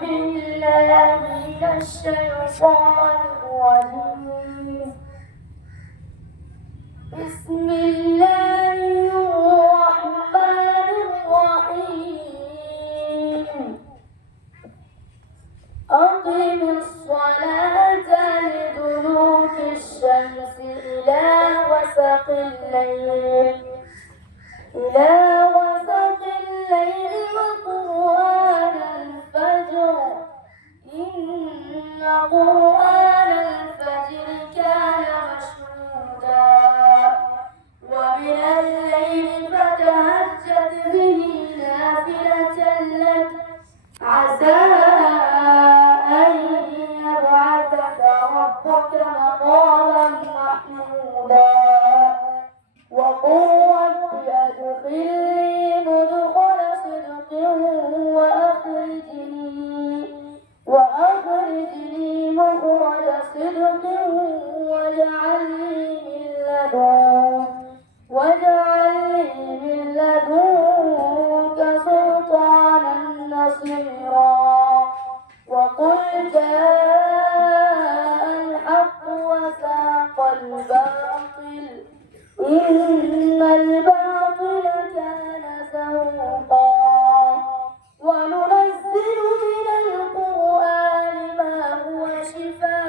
بالله من الشيطان الرجيم. بسم الله الرحمن الرحيم. أقم الصلاة لدلوك الشمس إلى غسق الليل وقرآن الفجر إن قرآن الفجر كان مشهودا ومن الليل فتهجد به نافلة لك عسى أن يبعثك ربك مقاما محمودا وقل رب أدخلني مدخل صدق وأخرجني مخرج صدق واجعل لي من لدنك سلطانا نصيرا وقل جاء الحق وزهق الباطل إن الباطل كان زهوقا وننزل من القرآن ما هو شفاء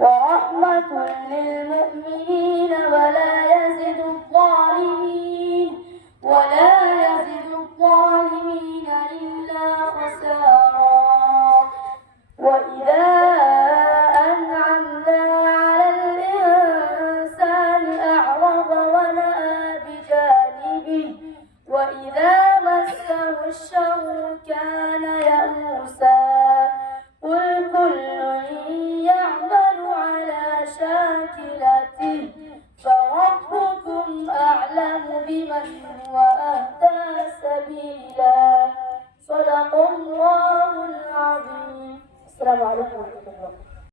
ورحمة للمؤمنين ولا يزد الظالمين إلا خسارا وإذا أنعمنا على الإنسان أعرض ونأى بجانبه وإذا مسه الشر كان يئوسا قل كل يعمل على شاكلته فربكم أعلم بمن هو أهدى سبيلا صدق الله العظيم. السلام عليكم ورحمة الله.